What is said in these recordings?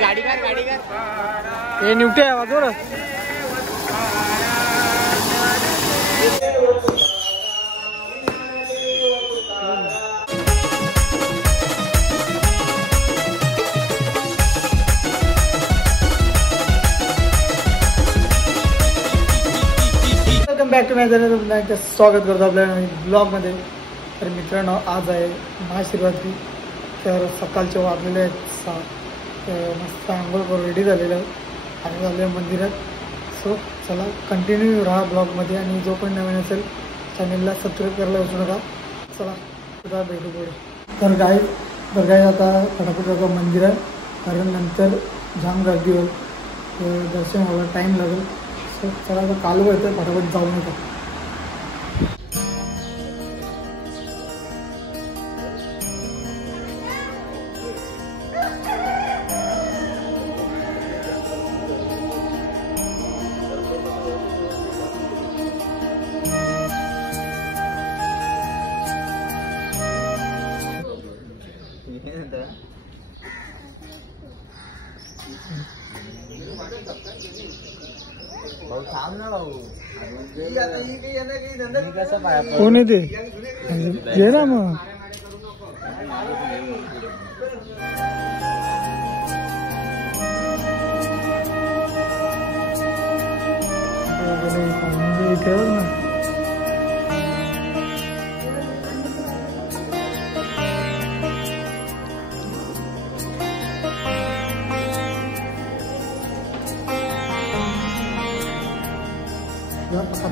गाडी कर हे निवटे वाजवर welcome back to my channel. पुन्हा स्वागत करतो आपल्या ब्लॉगमध्ये. तर मित्रांनो, आज आहे महाशिवरात्री. तर सकाळचे वाजलेले आहेत 6. तर मस्त आंघोळ करून रेडी झालेलं आहे आणि झाले मंदिरात. सो चला कंटिन्यू राहा ब्लॉगमध्ये आणि जो पण नवीन असेल चॅनलला सबस्क्राईब करायला विसरू नका. चला सुद्धा भेटू पुढे. तर काय आता फटाफट जातो मंदिरात, कारण नंतर जाम गर्दी होईल. दर्शन व्हायला टाईम लागेल. सो चला आता कालू येतं, फटाफट जाऊन येतो. कोण येते ये ना मग. इथे ना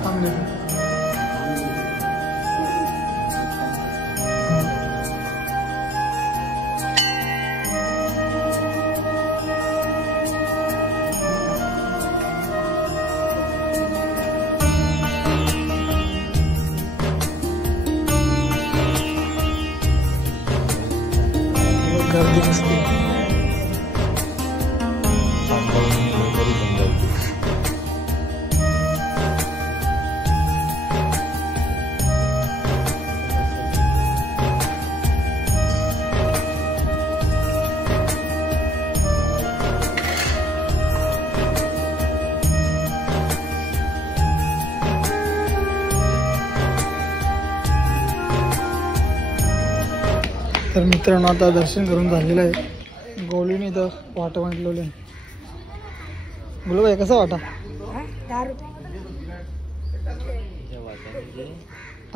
थांबले. गर्दी नसते. तर मित्रांनो, आता दर्शन करून झालेलं आहे. गोलीने इथं वाटा म्हटलेलं आहे. बोलो भाई, कसा वाटा?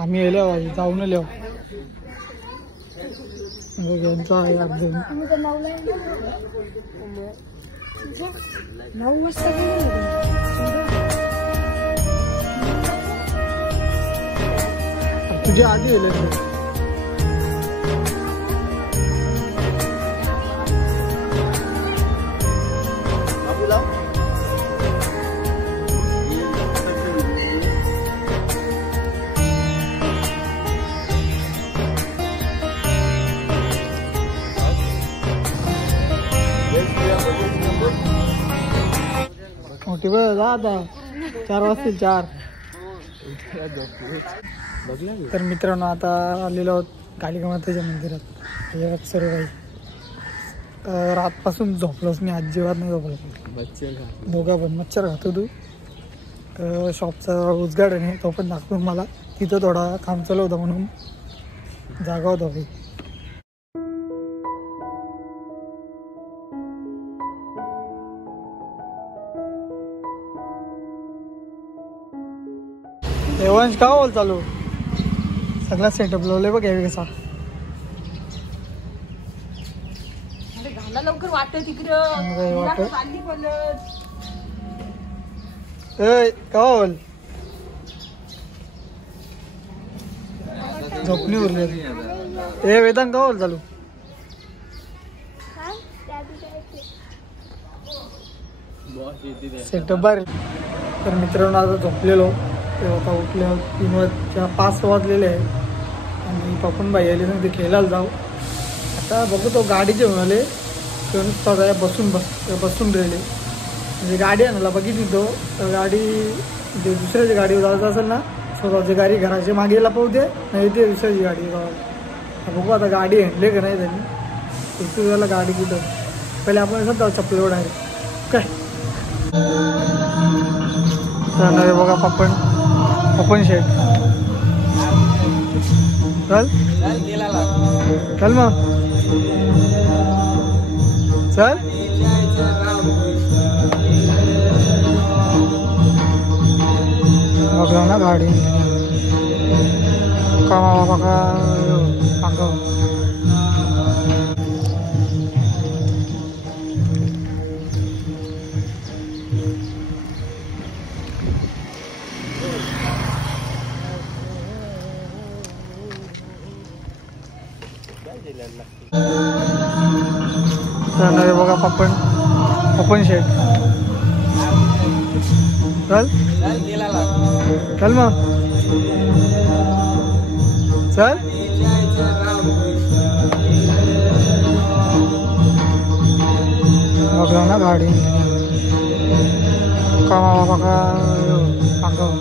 आम्ही येलो जाऊन आलो. यांचा आहे अर्जुन. 9 वाजता तुझ्या आधी येले. मोठी वेळ जा आता 4 वाजतील 4. तर मित्रांनो, आता आलेलो आहोत कालिका मातेच्या मंदिरात. सर्व काही रातपासून झोपलोच नाही, अजिबात नाही झोपलो. बोगा पण मच्छर खातो तू. शॉपचा उद्घाटन आहे, तो पण दाखवून मला. तिथं थोडा काम चालू होता म्हणून जागा होता भाई. देवांश का बोल चालू सगळा सेटअप लावले बघ यावे कसा. लवकर वाटत तिकडं का बोल झोपणी उरली. हे वेदांत का बोल चालू सेटअप बाहेर. तर मित्रांनो, आता झोपलेलो. आता उठले 5 वाजलेले आहे आणि पापून बाई आले ना, ते खेळायला जाऊ. आता बघतो गाडीचे म्हणाले बसून राहिले. म्हणजे गाडी आणायला बघितली तो, तर गाडी जे दुसऱ्याची गाडीवर जायचं असेल ना, स्वतःची गाडी घराच्या मागे लपवते, नाही ते दुसऱ्याची गाडी. बघू आता गाडी हँडले का नाही त्यांनी. इथे झालं गाडी कुठं पहिले आपण असं जाऊ चप्पलवर डायरेक्ट काय तर बघा पप्पन शेट चल चल मग चल बघा ना गाडी कामा बघा पांगव तर बघा पप्पन शेट चल चल मग चल बघा ना गाडी कामा बघा पांगव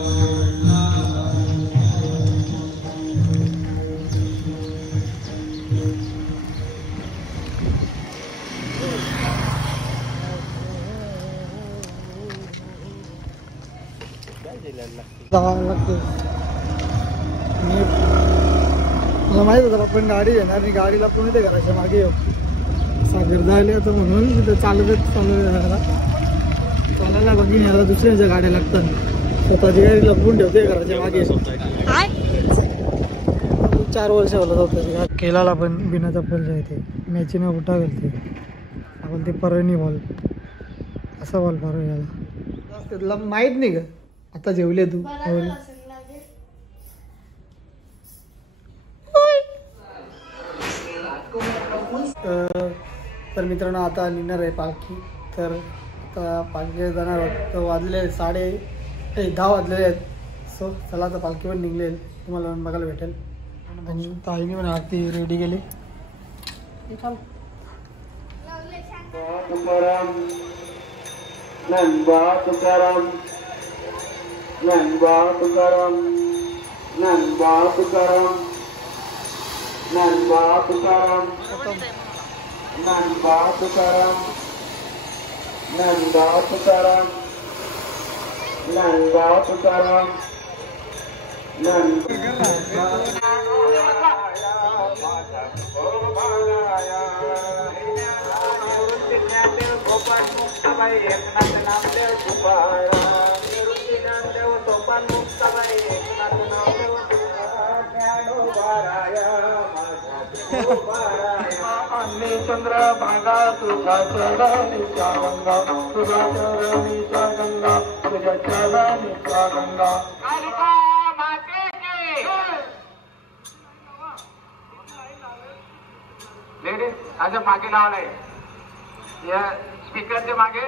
लागते मला माहित होतं आपण गाडी येणार आणि गाडीला पण ते घराच्या मागे येऊ सागर झाले तर म्हणून तिथं चालायला बघीन याला दुसऱ्यांच्या गाड्या लागतात स्वतःची गाडी लपवून ठेवते घराच्या मागे 4 वर्ष होला जाऊ केलाला पण बिना चप्पलच्या येते मॅचीने उठा घालते आपण ते परणी बॉल असा बॉल परवा याला तुला माहित नाही का आता जेवले तू तर मित्रांनो आता निघणार आहे पालखी तर आता पालखी जाणार आहोत तर वाजले 10 वाजलेले आहेत सो चला आता पालखी पण निघले तुम्हाला बघायला भेटेल आणि ताईने पण आरती रेडी केली चंद्र भागा तुझा चरणीचा गंगा तुझा चरणीचा गंगा तुझ्या चरणीचा गंगा लेडीज माझ्या मागे लावलाय या स्पीकरच्या मागे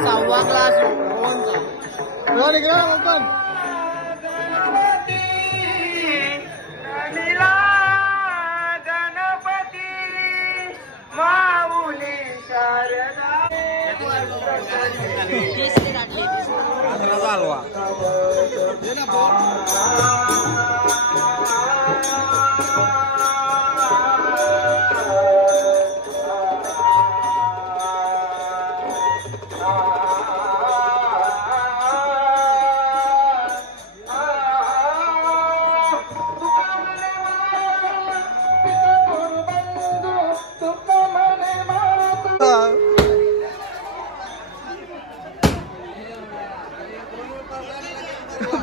सहावा क्लास ओपन गणपती माऊली शारदा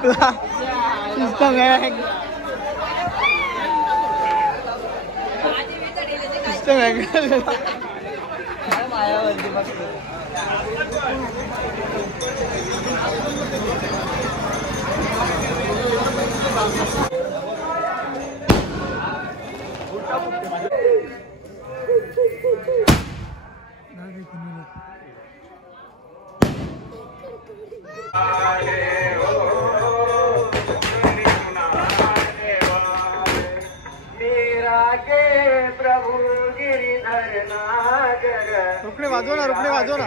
सिस्टम है रुपणे वाजव ना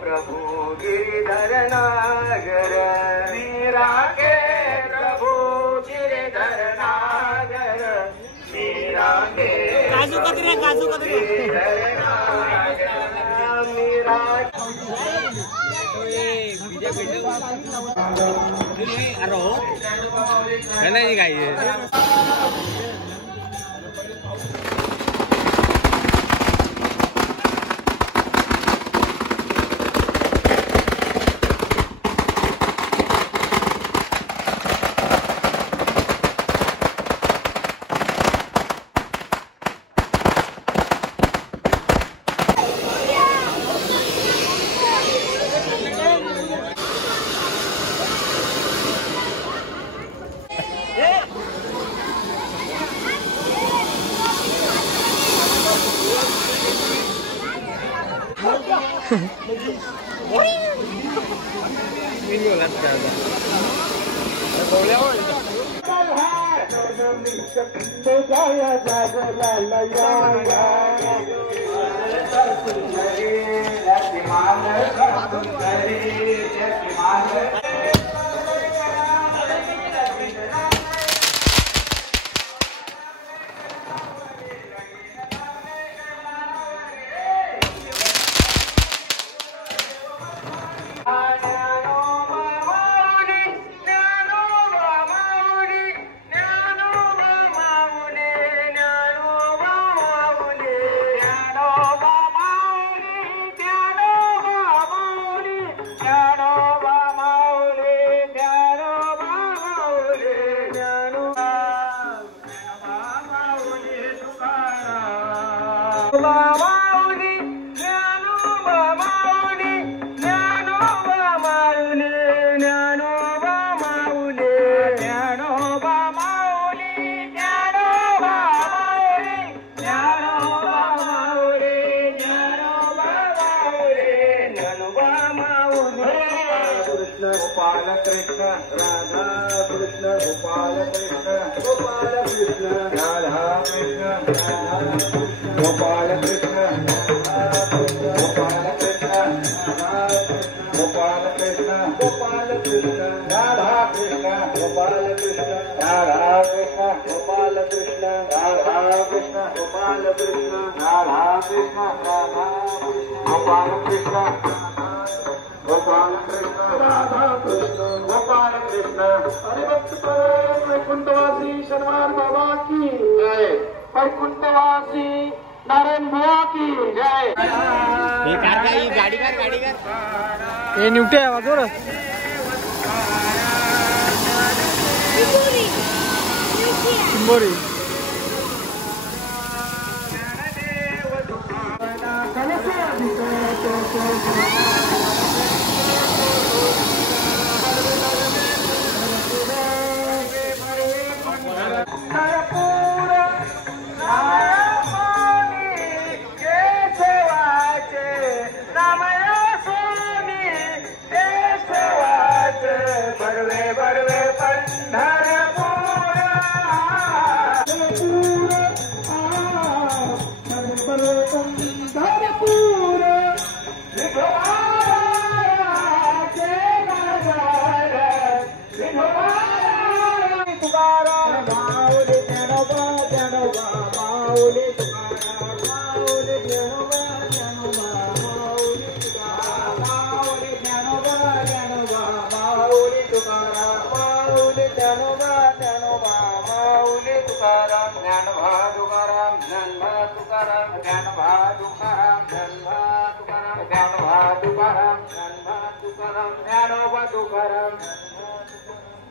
प्रभु गिरिधर नागर मीरा के प्रभु गिरिधर नागर मीरा के काजू कतरे मीरा गोपाल कृष्ण राधा कृष्ण गोपाल कृष्ण राधा कृष्ण गोपाल कृष्ण गोपाल कृष्ण गोपाल कृष्ण गोपाल कृष्ण राधा कृष्ण गोपाल कृष्ण राधा कृष्ण गोपाल कृष्ण राधा कृष्ण गोपाल कृष्ण राधा कृष्ण राधा गोपाल कृष्ण गोपाल कृष्ण राधा कृष्ण गोपाल कृष्ण हरिभक्त वैकुंठवासी शनिवार बाबा की जय वैकुंठवासी नारायण बुआ की जय गाड़ी कर ये निवटे आवाज हो रहा चिंबोरी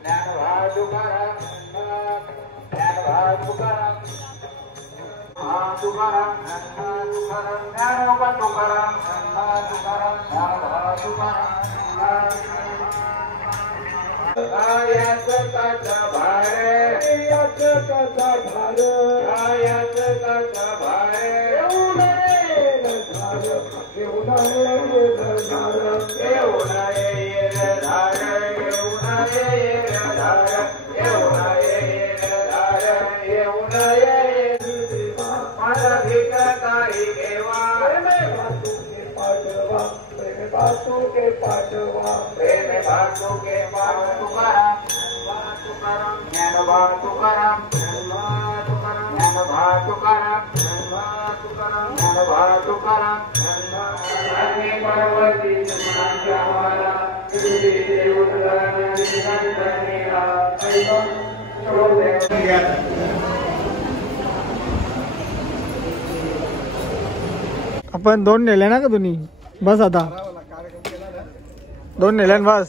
ज्ञानोबा तुकाराम ज्ञानोबा तुकाराम तुकाराम ज्ञानोबा तुकाराम ज्ञानोबा तुकाराम कायाच काचा भारे कायाच काचा भारे कायाच काचा भारे येऊ नये धार येऊ नये धार येऊ नये धार येऊ नये धार येऊ नये धार येऊ नये माझा भीक काही घेवा बातों के पाठवा प्रेम बातों के पाठ तुकाराम ज्ञानोबा तुकाराम ज्ञानोबा तुकाराम ज्ञानोबा तुकाराम पार्वती आपण 2 नेले ना का तुम्ही बस आता 2 नेल्यान बस